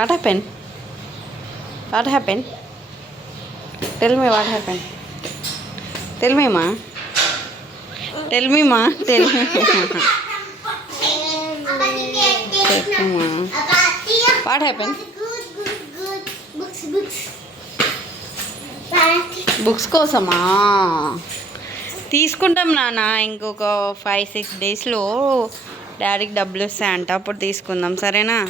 What happened? What happened? Tell me what happened. Tell me, ma. Tell me, ma. Tell me. Tell me, ma. What happened? Books కోసమా? తీసుకుంటాం నాన్న. ఇంకొక 5-6 డేస్లో డాడీకి డబ్బులు వస్తాయంట, అప్పుడు తీసుకుందాం. సరేనా?